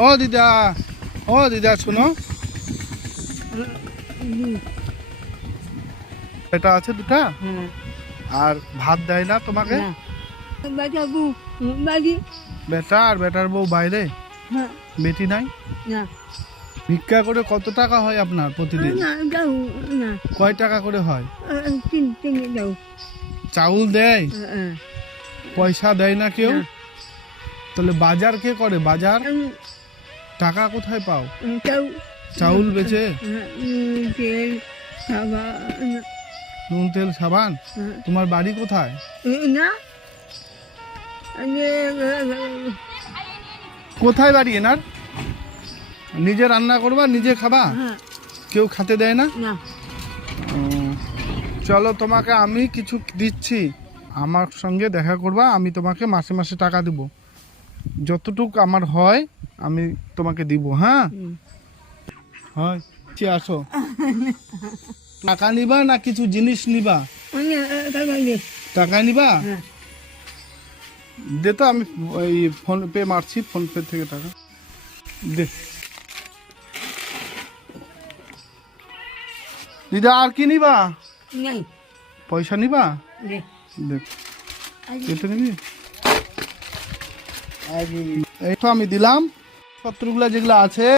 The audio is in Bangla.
ও দিদা, ও দিদা শোনো, এটা আছে দুটা, আর ভাত দেয় না তোমাকে? বেটা আর বেটার বউ বাইরে, বেটি নাই? ভিক্ষা করে কত টাকা হয় আপনার প্রতিদিন? কয় টাকা করে হয়? চাউল দেয়? পয়সা দেয় না কেউ? তাহলে বাজার কে করে? বাজার টাকা কোথায় পাও? চাউল বেচে? নুন তেল সাবান? তোমার বাড়ি কোথায়? কোথায় বাড়ি এনার? নিজে রান্না করবা, নিজে খাবা? কেউ খেতে দেয় না? চলো তোমাকে আমি কিছু দিচ্ছি, আমার সঙ্গে দেখা করবা, আমি তোমাকে মাসে মাসে টাকা দিব, যতটুকু আমার হয় আমি তোমাকে দিব। হ্যাঁ হয়, আসো। টাকা নিবা না কিছু জিনিস নিবা? টাকা নিবা? দে তো, আমি ওই ফোন পে মারছি, ফোন পে থেকে টাকা দে। দিদা আর কি নিবা? পয়সা নিবা? দেখ, কেটে নিবি। এই তো আমি দিলাম পত্রগুলা যেগুলো আছে।